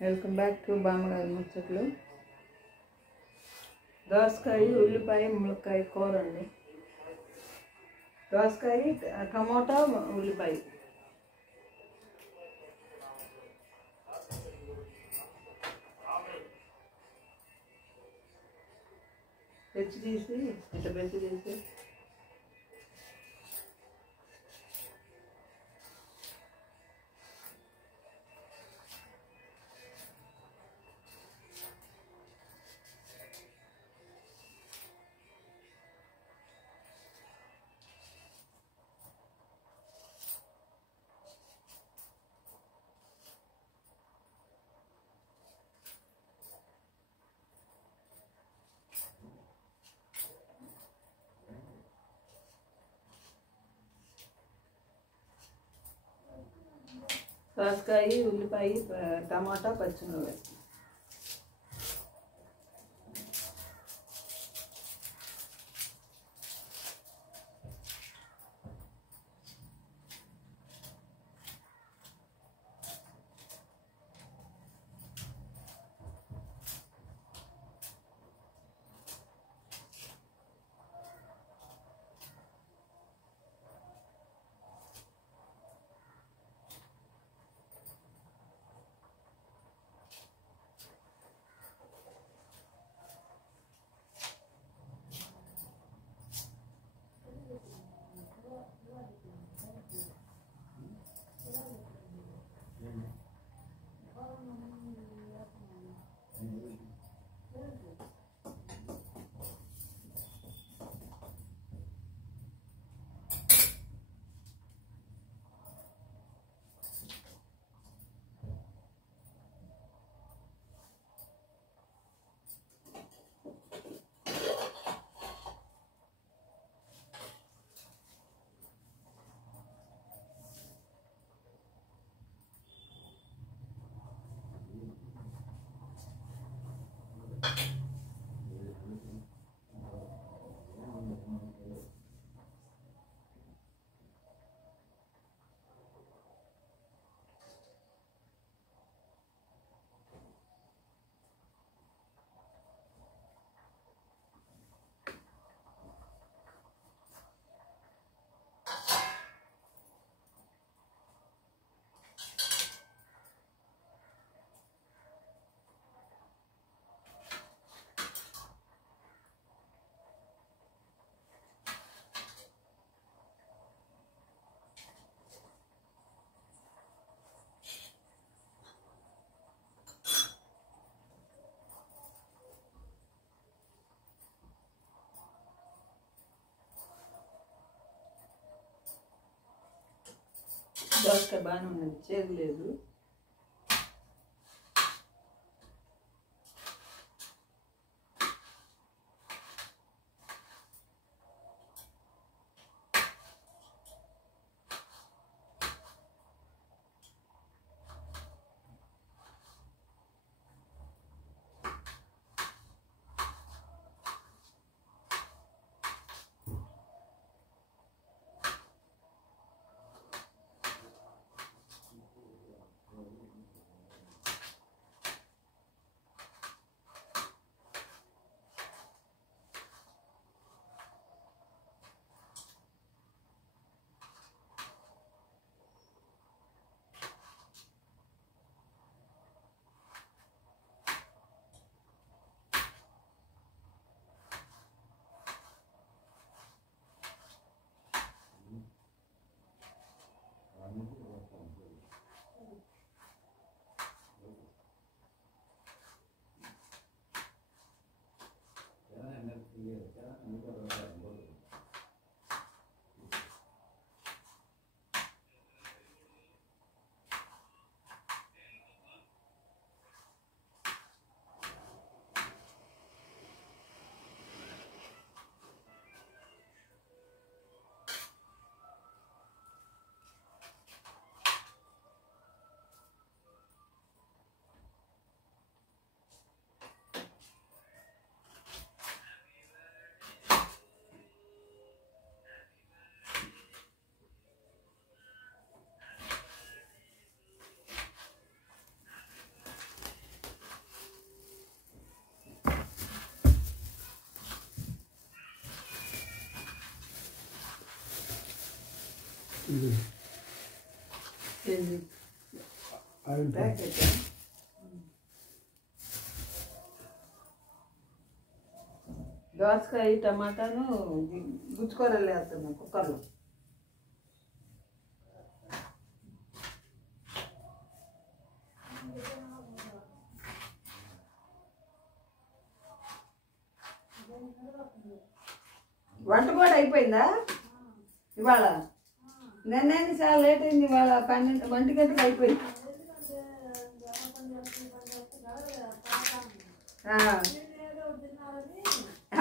Welcome back to బామ్మగారి ముచ్చట్లు. దోసకాయ, ఉల్లిపాయ, ములక్కాయ కూర అండి. దోసకాయ, టమోటా, ఉల్లిపాయ. పెచ్చి తీసి ఇట్లా పెచ్చి తీసి దోసకాయ, ఉల్లిపాయ, టమాటా, పచ్చిమిరపకాయ. దోసకాయ బాగానే ఉన్నది, చేదు లేదు. ప్యాకెట్ దోసకాయ టమాటాను గుచ్చుకూరలు వేస్తున్నాం కుక్కర్లో. వంట కూడా అయిపోయిందా ఇవాళ? నిన్న చాలా లేట్ అయింది. ఇవాళ 12 గంటలకు అయిపోయింది.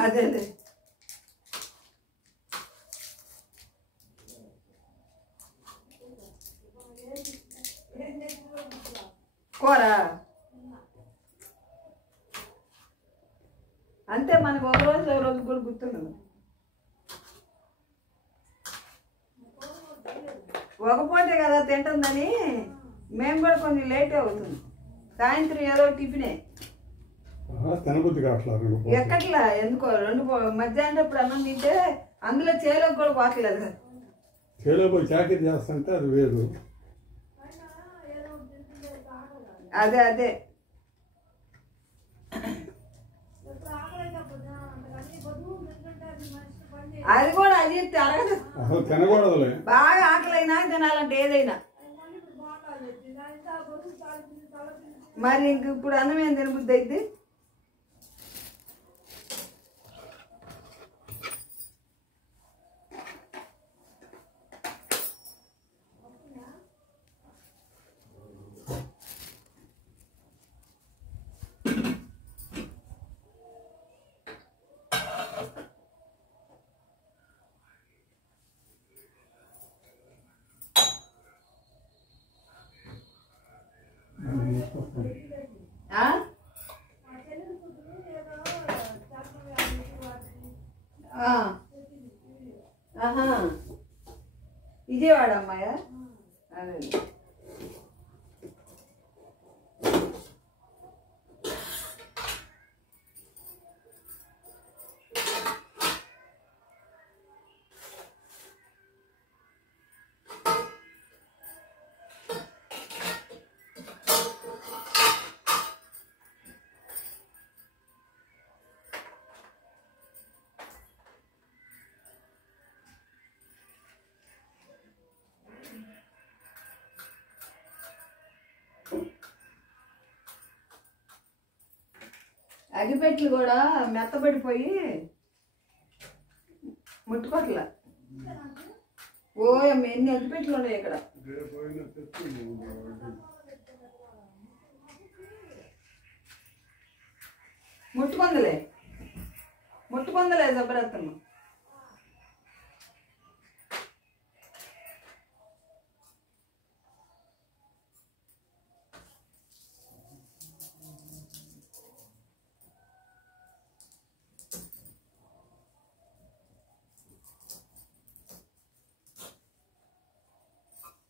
అదే అదే కూర అంతే. మనకు ఒక రోజు కూడా గుర్తుండదు. ఒక పూటే కదా తింటుందని మేము కూడా కొంచెం లేట్ అవుతుంది. సాయంత్రం ఏదో టిఫినే ఎక్కట్లా. ఎందుకో మధ్యాహ్నం ఇప్పుడు అన్నం తింటే అందులో చేలోకి కూడా పోతలేదు. చేలో చాకరీ చేస్తుంటే అది వేరు. అదే అదే అది కూడా అది అరగదు. తినకూడదులే. బాగా ఆకలైనా తినాలంటే ఏదైనా. మరి ఇంక ఇప్పుడు అన్నం ఏం తినబుద్ధి అయితే. విజయవాడ అమ్మాయా? అదే అగిపెట్లు కూడా మెత్తబడిపోయి ముట్టుకోట్ల. ఓయమ్మ ఎన్ని అగిపెట్లు ఉన్నాయి ఇక్కడ. ముట్టుకుందలే జబరత్తమ్మ.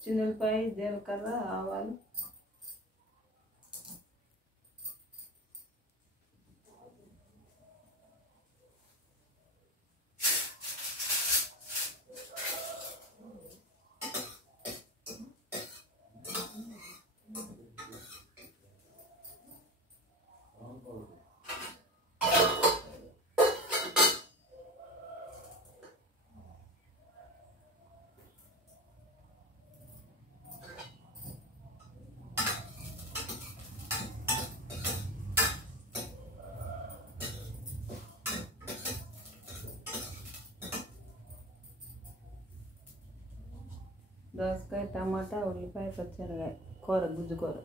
చిన్నపాయ, జీలకర్ర, ఆవాలు, దోసకాయ, టమాటా, ఉల్లిపాయ, పచ్చిమిరకాయ కూర, గుజ్జు కూర.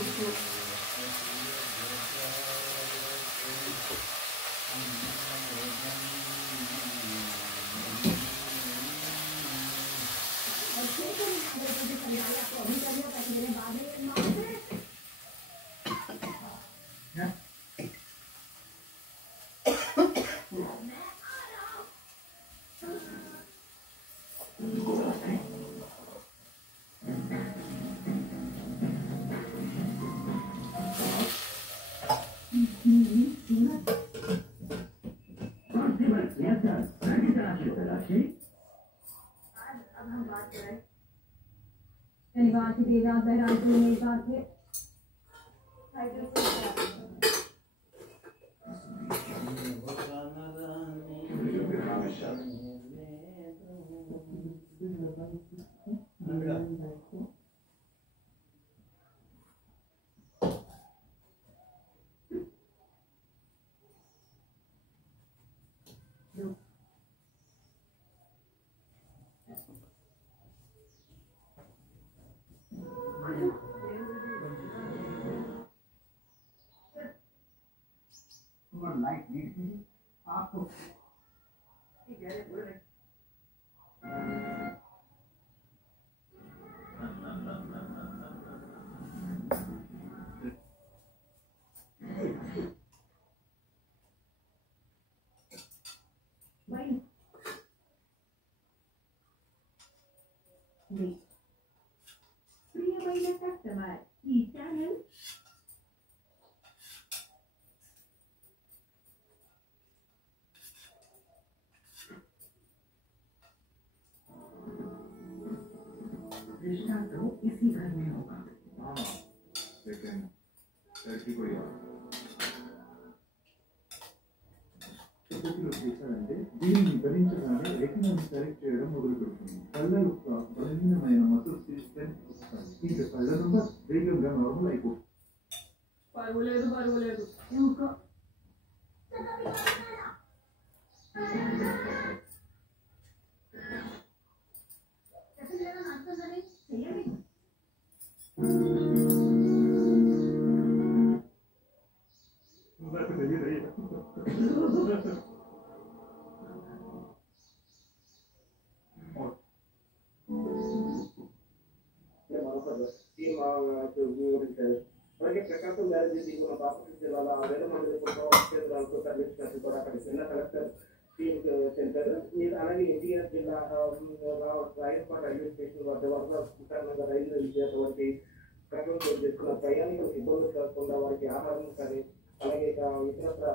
ఉప్పు, शनिवार की देर रात बहराइच में एक बार थे लाइट नीड आपको प्रियమైన కస్టమర్ ఈ ఛానల్ रिश्ता तो इसी घर में होगा। हाँ, लेकिन लड़की कोई और చేశారంటే దీన్ని భరించగానే రెటినాని కరెక్ట్ చేయడం మొదలు పెడుతుంది. కళ్ళ యొక్క బలహీనమైన మసిల్స్ స్ట్రెంత్ వస్తుంది. ఇంకా కళ్ళ నంబర్ వేగంగా నార్మల్ అయిపోతుంది. పరువులేదు ఇంకా అలాగే ప్రకాశం మ్యారేజ్ మన బాపట్ల జిల్లాలో 6,000 మంది కేంద్రాలతో తరలించినట్టు కూడా అక్కడ జిల్లా కలెక్టర్ టీమ్ సెంటర్ మీరు అలాగే ఎన్టీఆర్ జిల్లా రాయలపాట రైల్వే స్టేషన్ వద్ద కారణంగా రైలు ఇచ్చేటువంటి ప్రకటన చేస్తున్న ప్రయాణికులకు ఇబ్బందులు కలగకుండా వారికి ఆహారం కానీ అలాగే ఇతరత్ర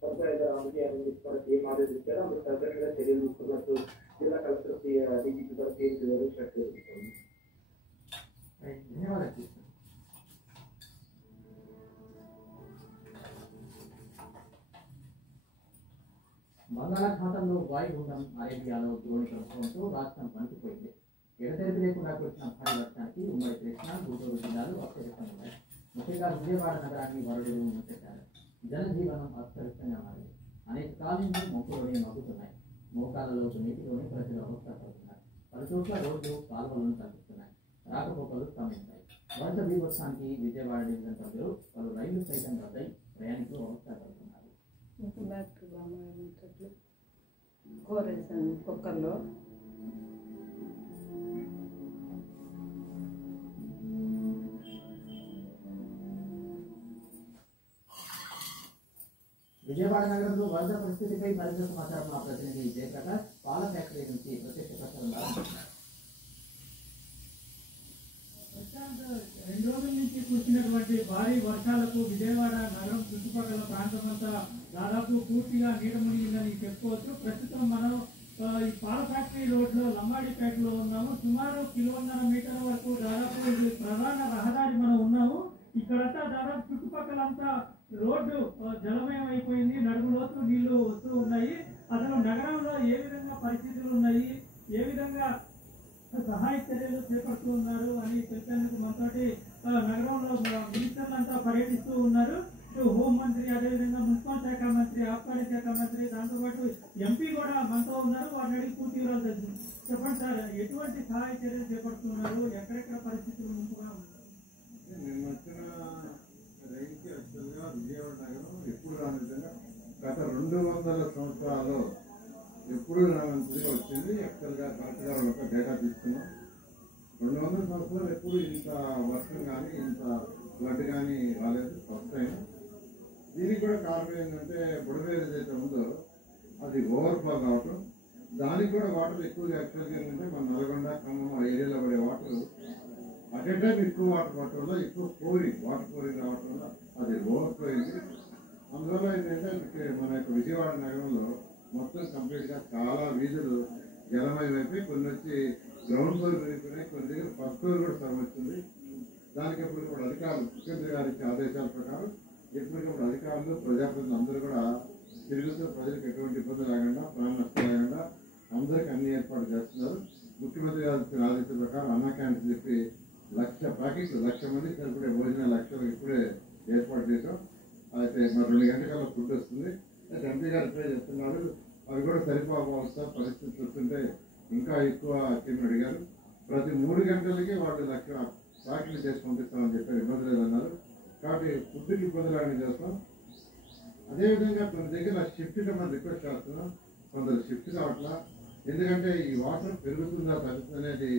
సదుపాయాలు అందజేయాలని చెప్పి కూడా ఏం ఆదేశించారో అందుకు తగ్గట్టుగా చర్యలు తీసుకున్నట్టు జిల్లా కలెక్టర్ డీజీపీ కూడా వివరించినట్టు ధన్యవాదాలు. బంగాళాఖాతంలో వాయుగుండం అరేబియాలో ద్రోణి ప్రభావంతో రాష్ట్రం వణికిపోయింది. ఎడతెరిపి లేకుండా కురిసిన భారీ వర్షానికి ఉమ్మడి కృష్ణా, గుంటూరు జిల్లాలు అస్తవ్యస్తమయ్యాయి. ముఖ్యంగా విజయవాడ నగరాన్ని వరదలు ముంచెత్తారు. జనజీవనం అస్తవ్యస్తంగా మారింది. అనేక కాలనీలు మొక్కులోనే మగ్గుతున్నాయి. మోకాలలో నీటిలోనే ప్రజలు అవస్థపడుతున్నారు. పలు చోట్ల రోడ్లు కాలువలను తగ్గిస్తున్నాయి. రాకపోకలు స్తంభించాయి. వరద బీభత్సానికి విజయవాడ డివిజన్ ప్రజలు పలు రైళ్లు సైతం రద్దై ప్రయాణికులు అవస్థపడుతున్నారు. కూరేసాను కుక్కర్లో. విజయవాడ నగరంలో వరద పరిస్థితిపై మరింత సమాచారం మా ప్రతినిధి జయప్రకాష్ పాల ఫ్యాక్టరీ నుంచి ప్రత్యక్ష ప్రచారం ప్రారంభించారు. 2 రోజుల నుంచి కురిసినటువంటి భారీ వర్షాలకు విజయవాడ నగరం చుట్టుపక్కల ప్రాంతమంతా దాదాపు పూర్తిగా నీట మునిగిందని చెప్పుకోవచ్చు. ప్రస్తుతం మనం ఈ పాల ఫ్యాక్టరీ రోడ్లో లంబాడిపేటలో ఉన్నాము. సుమారు 1.5 కిలోమీటర్ల వరకు దాదాపు ఇది ప్రధాన రహదారి మనం ఉన్నాము. ఇక్కడంతా దాదాపు చుట్టుపక్కలంతా రోడ్డు జలమయం అయిపోయింది. నడుములోతు నీళ్లు వస్తూ ఉన్నాయి. అసలు నగరంలో ఏ విధంగా పరిస్థితులు ఉన్నాయి, ఏ విధంగా సహాయ చర్యలు చేపడుతూ ఉన్నారు అని తెలిపేందుకు మనతోటి నగరంలో మినిస్టర్లు అంతా పర్యటిస్తూ ఉన్నారు. హోంమంత్రి, అదేవిధంగా మున్సిపల్ శాఖ మంత్రి, ఆబ్కారీ శాఖ మంత్రి, దాంతోపాటు ఎంపీ కూడా మనతో ఉన్నారు. వారిని అడిగి పూర్తి వివరాలు తెలుసు. చెప్పండి సార్, ఎటువంటి సహాయ చర్యలు చేపడుతున్నారు, ఎక్కడెక్కడ పరిస్థితులు ముందుగా ఉన్నారు? నిన్న వచ్చిన 200 సంవత్సరాల్లో ఎప్పుడు రానంతగా వచ్చింది. యాక్చువల్గా కరెక్ట్గా ఒక డేటా తీసుకున్నాం. 200 సంవత్సరాలు ఎప్పుడు ఇంత వర్షం కానీ ఇంత ఫ్లడ్ కానీ రాలేదు, ఫస్ట్ టైం. దీనికి కూడా కారణం ఏంటంటే బుడమేరు ఏదైతే ఉందో అది ఓవర్ఫ్లో కావటం, దానికి కూడా వాటర్ ఎక్కువగా యాక్చువల్గా ఏంటంటే మన నల్గొండ ఖమ్మం ఆ ఏరియాలో పడే వాటర్ అట్ ఏ టైం ఎక్కువ వాటర్ పడటం వల్ల ఎక్కువ వాటర్ ఫ్లోరింగ్ రావటం వల్ల అది ఓవర్ఫ్లో అయింది. అందువల్ల ఏంటంటే మన యొక్క విజయవాడ నగరంలో మొత్తం కంప్లీట్గా చాలా వీధులు జలమయం అయిపోయి కొన్ని వచ్చి గ్రౌండ్ ఫ్లోర్ అయిపోయినాయి, కొన్ని దగ్గర ఫస్ట్ ఫ్లోర్ కూడా సగం వచ్చింది. దానికి ఎప్పటికప్పుడు అధికారులు ముఖ్యమంత్రి గారి ఆదేశాల ప్రకారం ఎప్పటికప్పుడు అధికారులు ప్రజాప్రతినిధులు అందరూ కూడా తిరుగుతూ ప్రజలకు ఎటువంటి ఇబ్బంది లేకుండా ప్రాణ నష్టం లేకుండా అందరికీ అన్ని ఏర్పాటు చేస్తున్నారు. ముఖ్యమంత్రి గారి ఆదేశాల ప్రకారం అన్నా క్యాంటీన్ చెప్పి 1,00,000 ప్యాకెట్లు 1,00,000 మంది సరిపడే భోజనాలు 1,00,000 ఇప్పుడే ఏర్పాటు చేశాం. అయితే మరి 2 గంటల ఫుడ్ వస్తుంది. అయితే ఎంపీ గారు ఇప్పుడే చెప్తున్నారు అవి కూడా సరిపోవాల్సిన పరిస్థితి చూస్తుంటే ఇంకా ఎక్కువ టీం అడిగారు. ప్రతి 3 గంటలకి వాళ్ళు 1,00,000 ప్యాకెట్లు చేసి పంపిస్తామని చెప్పారు. ఇబ్బంది లేదన్నారు. కాబట్టి ఫుడ్కి ఇబ్బంది లేని చేస్తాం. అదేవిధంగా కొన్ని దగ్గర షిఫ్ట్గా మనం రిక్వెస్ట్ చేస్తున్నాం. కొందరు షిఫ్ట్ కావట్లా. ఎందుకంటే ఈ వాటర్ పెరుగుతుందా తగ్గుతుంది అనేది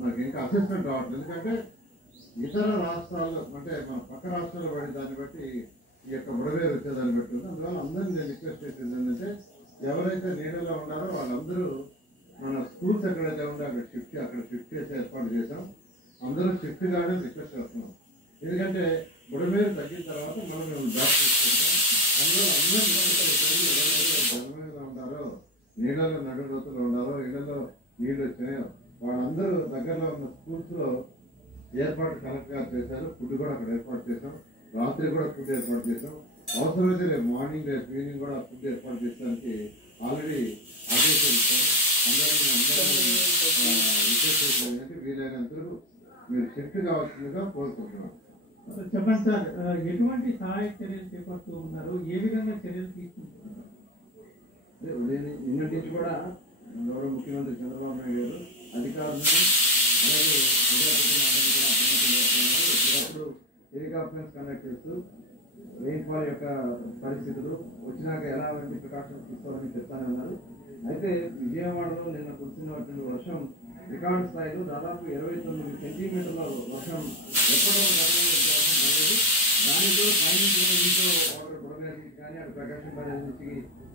మనకి ఇంకా అసెస్మెంట్ రావట్లేదు. ఎందుకంటే ఇతర రాష్ట్రాల్లో అంటే మన పక్క రాష్ట్రాల్లో పడే దాన్ని బట్టి ఈ యొక్క బుడమేరు వచ్చేదాన్ని బట్టి ఉంది. అందువల్ల అందరినీ నేను రిక్వెస్ట్ చేసేది ఏంటంటే ఎవరైతే నీళ్ళలో ఉన్నారో వాళ్ళందరూ మన స్కూల్స్ ఎక్కడైతే ఉందో అక్కడ షిఫ్ట్ చేసి ఏర్పాటు చేసాం. అందరూ షిఫ్ట్ కానీ రిక్వెస్ట్ చేస్తున్నాం. ఎందుకంటే బుడమేరు తగ్గిన తర్వాత మనం మేము జాబ్ తీసుకుంటాం. అందువల్ల అందరూ జలమయంలో ఉన్నారో, నీళ్ళలో నడు రోజులు ఉన్నారో, ఇళ్లలో నీళ్లు వచ్చినాయో వాళ్ళందరూ దగ్గరలో ఉన్న స్కూల్స్లో ఏర్పాటు కలెక్టర్ గారు చేశారు. ఫుడ్ కూడా అక్కడ ఏర్పాటు చేసాం. రాత్రి కూడా ఫుడ్ ఏర్పాటు చేసాం. అవసరమైతే రేపు మార్నింగ్ రేపు ఈవినింగ్ కూడా ఫుడ్ ఏర్పాటు చేయడానికి ఆల్రెడీ ఆదేశాలు ఇస్తాం. అందరినీ రిక్వెస్ట్ చేసేది వీలైనంత మీరు షిఫ్ట్ కావాల్సిందిగా కోరుకుంటున్నాం. చెప్పండి సార్, ఎటువంటి సహాయ చర్యలు చేపడుతూ ఉన్నారు, ఏ విధంగా చర్యలు తీసుకుంటున్నారు? నిన్నటి నుంచి కూడా గౌరవ ముఖ్యమంత్రి చంద్రబాబు నాయుడు గారు అధికారులను అలాగే ప్రజాప్రతినిధులందరినీ కూడా అప్రమత్తం చేస్తున్నారు. ఎప్పటికప్పుడు టెలికాన్ఫరెన్స్ కండక్ట్ చేస్తూ రెయిన్ఫాల్ యొక్క పరిస్థితులు వచ్చినాక ఎలాంటి ప్రికాషన్స్ తీసుకోవాలని చెప్తానే ఉన్నారు. అయితే విజయవాడలో నిన్న కురిసినటువంటి వర్షం రికార్డు స్థాయిలో దాదాపు 29 సెంటీమీటర్ల వర్షం ఎప్పుడో వర్షం పడలేదు. దానితో పైనుంచి కూడా ఇంట్లో వాటర్ బుడమేరు కానీ అటు ప్రకాశం బ్యారేజ్ నుంచి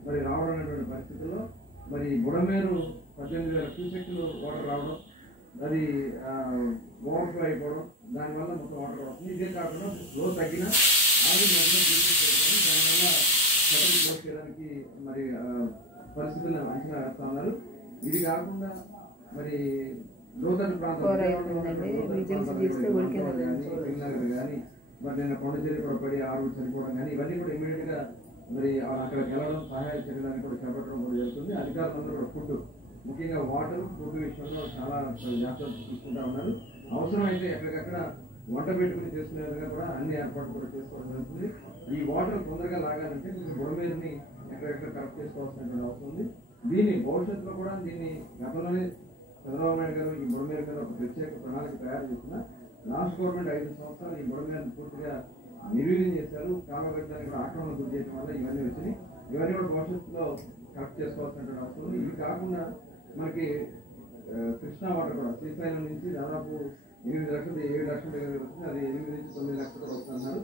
మరి రావడం అనేటువంటి పరిస్థితుల్లో మరి బుడమేరు 18,000 క్యూసెక్లు వాటర్ రావడం, అది ఓవర్ఫ్లో అయిపోవడం, దానివల్ల మొత్తం వాటర్ వస్తుంది. ఇదే కాకుండా ఫ్లో తగ్గిన ఆవిరి మొదలు తీసుకొని దానివల్ల షటర్లు క్లోజ్ చేయడానికి మరి పరిస్థితులను అంచనా వేస్తా ఉన్నారు. ఇది కాకుండా మరి లోతట్టు ప్రాంతాలు కానీ మరి నేను కొండచెరి కూడా పడి ఆరుగురు చనిపోవడం కానీ ఇవన్నీ కూడా ఇమీడియట్ గా మరి అక్కడికి వెళ్ళడం సహాయ చర్యలను కూడా చేపట్టడం కూడా జరుగుతుంది. అధికారులందరూ కూడా ఫుడ్ ముఖ్యంగా వాటర్ ఫుడ్ విషయంలో చాలా జాగ్రత్తలు తీసుకుంటా ఉన్నారు. అవసరమైతే ఎక్కడికక్కడ వంట పెట్టుకుని చేసుకునే విధంగా కూడా అన్ని ఏర్పాట్లు కూడా చేసుకోవడం జరుగుతుంది. ఈ వాటర్ తొందరగా లాగాలంటే బుడమేరుని ఎక్కడెక్కడ కరెక్ట్ చేసుకోవాల్సినటువంటి అవసరం ఉంది. దీన్ని భవిష్యత్తులో కూడా దీన్ని గతంలోనే చంద్రబాబు నాయుడు గారు ఈ బుడమేరు మీద ఒక ప్రత్యేక ప్రణాళిక తయారు చేసిన రాష్ట్ర గవర్నమెంట్ 5 సంవత్సరాలు ఈ బుడమేరుని పూర్తిగా నిర్వీర్యం చేశారు. కామగడ్డానికి కూడా ఆక్రమణ గురి చేయడం వల్ల ఇవన్నీ వచ్చినాయి. ఇవన్నీ కూడా భవిష్యత్తులో కరెక్ట్ చేసుకోవాల్సినటువంటి అవసరం ఉంది. ఇవి కాకుండా మనకి కృష్ణా వాటర్ కూడా శ్రీశైలం నుంచి దాదాపు 8 లక్షలు 7 లక్షల దగ్గర వస్తుంది. అది 8 నుంచి 9 లక్షలు కూడా వస్తున్నారు.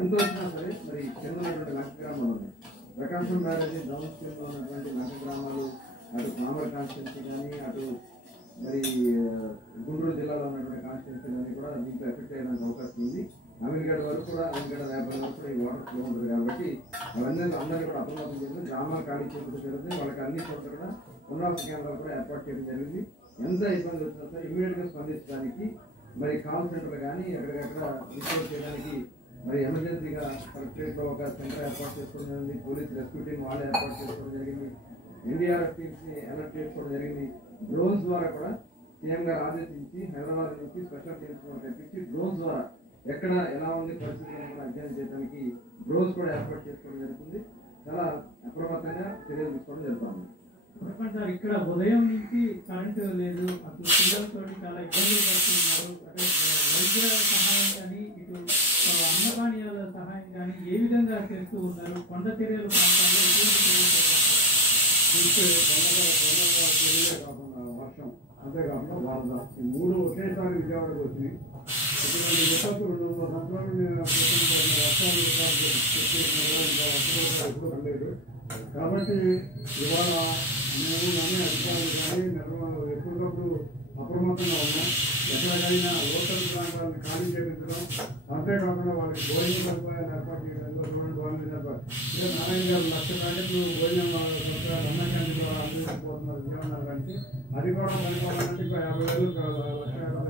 ఎంత వచ్చినా సరే మరి కింద ఉన్నటువంటి లంక గ్రామాలు ఉన్నాయి. ప్రకాశం బ్యారేజీ డౌన్ స్ట్రీమ్లో ఉన్నటువంటి లంక గ్రామాలు అటు కామర్ కాన్స్టిట్యున్సీ కానీ అటు మరి గుంటూరు జిల్లాలో ఉన్నటువంటి కాన్స్టిట్యున్సీ కానీ కూడా దీంట్లో ఎఫెక్ట్ అయ్యడానికి అవకాశం ఉంది. అమీన్గఢ్ వరకు కూడా అమీన్గఢ వ్యాపారం వరకు కూడా ఈ వాటర్ ఫ్లో ఉంటుంది. కాబట్టి అవన్నీ అందరినీ కూడా అప్రమత్తం చేసి గ్రామాలు ఖాళీ చేయడం జరుగుతుంది. వాళ్ళకి అన్ని చోట్ల కూడా పునరావాస కేంద్రాలు కూడా ఏర్పాటు చేయడం జరిగింది. ఎంత ఇబ్బంది వచ్చినా సరే ఇమీడియట్ గా స్పందించడానికి మరి కాల్ సెంటర్లు కానీ ఎక్కడికక్కడ రిపోర్ట్ చేయడానికి మరి ఎమర్జెన్సీగా కలెక్టరేట్ లో ఒక సెంటర్ ఏర్పాటు చేసుకోవడం జరిగింది. పోలీస్ రెస్క్యూ టీం వాళ్ళు ఏర్పాటు చేసుకోవడం జరిగింది. ఎన్డీఆర్ఎఫ్ టీమ్స్ ని అలర్ట్ చేసుకోవడం జరిగింది. డ్రోన్స్ ద్వారా కూడా సీఎం గారు ఆదేశించి హైదరాబాద్ నుంచి స్పెషల్ టీమ్స్ కూడా తెప్పించి డ్రోన్స్ ద్వారా ఎక్కడ ఎలా ఉంది పరిస్థితులను కూడా అధ్యయనం చేయడానికి డ్రోన్స్ కూడా ఏర్పాటు చేసుకోవడం జరుగుతుంది. చాలా అప్రమత్తంగా చర్యలు తీసుకోవడం జరుగుతుంది. సార్, ఇక్కడ ఉదయం నుంచి కరెంటు లేదు, అసలు పిల్లలతో చాలా ఇబ్బందులు పడుతున్నారు. అంటే వైద్య సహాయం కానీ ఇటు అన్నపానీయాల సహాయం కానీ ఏ విధంగా చేస్తూ ఉన్నారు? కొండ చర్యల ప్రాంతాల్లో ఎటువంటి చర్యలు చూస్తే తొందరగా తెలియలే కాకుండా వర్షం, అంతేకాకుండా వరద, ఈ మూడు ఒకేసారి విజయవాడకు వచ్చినాయి. ఇటువంటి విపత్తు 200 సంవత్సరాలు నేను వర్షాలు ఎప్పుడు కలేదు. కాబట్టి ఇవాళ మేము కానీ అధికారులు కానీ ఎప్పటికప్పుడు అప్రమత్తంగా ఉన్నాం. ఎక్కడికైనా లోకల్ ప్రాంతాలను ఖాళీ చేయించడం, అంతేకాకుండా వాళ్ళకి భోజన సదుపాయాలు ఏర్పాటు చేయడం. ఇదే నారాయణ గారు 1,00,000 ప్యాకెట్లు భోజనం సదుపాయాలు అన్న క్యాంటీన్ ద్వారా అందించబోతున్నారు విజయనగరానికి. అది కూడా పనిపోవాలంటే ఇంకా 50,000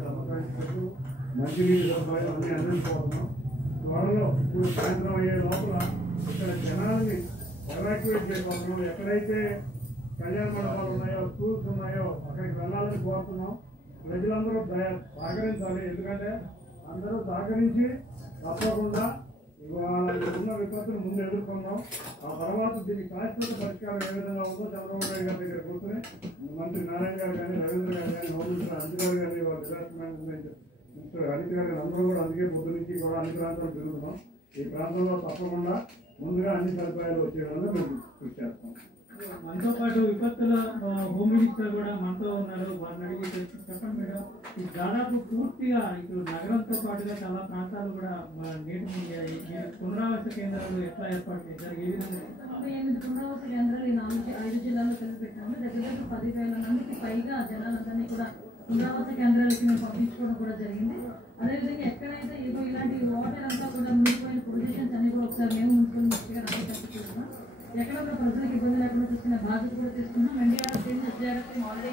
సంపాదించినట్టు మంచినీటి సదుపాయాలు అన్నీ అందించబోతున్నాం. త్వరలో ఇప్పుడు సాయంత్రం అయ్యే లోపల ఇక్కడ జనాల్ని ఎవాక్యువేట్ చేయబోతున్నాం. ఎక్కడైతే కళ్యాణ మండపాలు ఉన్నాయో, స్కూల్స్ ఉన్నాయో అక్కడికి వెళ్ళాలని కోరుతున్నాం. ప్రజలందరూ సహకరించాలి. ఎందుకంటే అందరూ సహకరించి తప్పకుండా ఇవాళ ఉన్న విపత్తును ముందు ఎదుర్కొన్నాం. ఆ తర్వాత దీనికి శాశ్వత పరిష్కారం ఏ విధంగా ఉందో చంద్రబాబు నాయుడు గారి దగ్గర కూర్చొని మంత్రి నారాయణ గారు కానీ, రవీంద్ర గారు కానీ, హోంమినిస్టర్ అనిల్ గారు కానీ, వాళ్ళ డిజాస్టర్ మేనేజ్మెంట్ మినిస్టర్ అనిల్ గారు కానీ అందరూ కూడా అందుకే పొద్దు నుంచి కూడా అన్ని ప్రాంతాలు తిరుగుతున్నాం. ఈ ప్రాంతంలో తప్పకుండా ముందుగా అన్ని సదుపాయాలు వచ్చే విధంగా మేము కృషి చేస్తాం. మనతో పాటు విపత్తుల హోమ్ మినిస్టర్ కూడా మనతో ఉన్నారు. వారిని అడిగి చెప్పండి మేడం, ఈ దాదాపు పూర్తిగా ఇప్పుడు నగరంతో పాటుగా చాలా ప్రాంతాలు కూడా నీటి మునిగాయి. మీరు పునరావాస కేంద్రాలు ఎట్లా ఏర్పాటు చేశారు? ఏ విధంగా 48 పునరావాస కేంద్రాలు ఈ 5 జిల్లాల్లో కలిపి పెట్టాము. దగ్గర 10,000 మందికి పైగా జనాలందరినీ కూడా పునరావాస కేంద్రాలకి మేము పంపించుకోవడం కూడా జరిగింది. అదేవిధంగా ఎక్కడైతే ఇలాంటి వాటర్ అంతా కూడా మునిగిపోయిన పొజిషన్స్ అన్ని కూడా ఒకసారి మేము మున్సిపల్ మినిస్టర్ గారు అప్పచెప్పుకుంటున్నాం. ఎక్కడ కూడా ప్రజలకు ఇబ్బంది లేకుండా చూసుకునే బాధ్యత కూడా తీసుకున్నాం. NDRF team, SDRF team already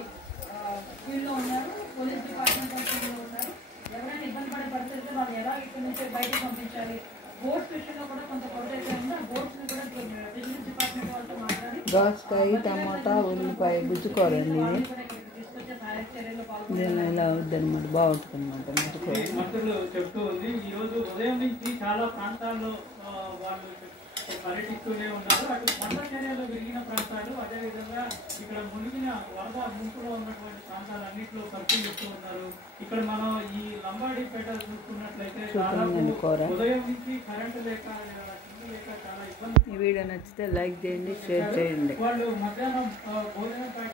ఫీల్డ్లో ఉన్నారు. పోలీస్ డిపార్ట్మెంట్ ఫీల్డ్లో ఉన్నారు. ఎవరైనా ఇబ్బంది పడే పరిస్థితి వాళ్ళు ఎలా ఇక్కడి నుంచి బయటకు పంపించాలి, బోట్స్ విషయంలో కూడా కొంత కొరత అయితే ఉంది. ఆ బోట్స్ని కూడా బిజినెస్ డిపార్ట్మెంట్ వాళ్ళతో మాట్లాడి దోసకాయ, టమాటా, ఉల్లిపాయ గుజ్జుకోవాలండి. ఇది తీసుకొచ్చే సహాయక చర్యల్లో దీన్ని ఇలా అవుద్దనమాట, బాగుంటుంది అనమాట గుజ్జుకోవాలి. మంత్రులు చెప్తూ ఉంది. ఈరోజు ఉదయం నుంచి చాలా ప్రాంతాల్లో వాళ్ళు పర్యటిస్తూనే ఉన్నారు. అటు కొండ చర్యలు విరిగిన ప్రాంతాలు, అదేవిధంగా ఇక్కడ మునిగిన వరద ముంపులో ఉన్నటువంటి ప్రాంతాలన్నింటిలో పరిశీలిస్తూ ఉన్నారు. ఇక్కడ మనం ఈ లంబాడీపేట చూసుకున్నట్లయితే దాదాపు ఉదయం నుంచి కరెంటు లేక చాలా ఇబ్బంది. ఈ వీడియో నచ్చితే లైక్ చేయండి, షేర్ చేయండి. వాళ్ళు మధ్యాహ్నం భోజనం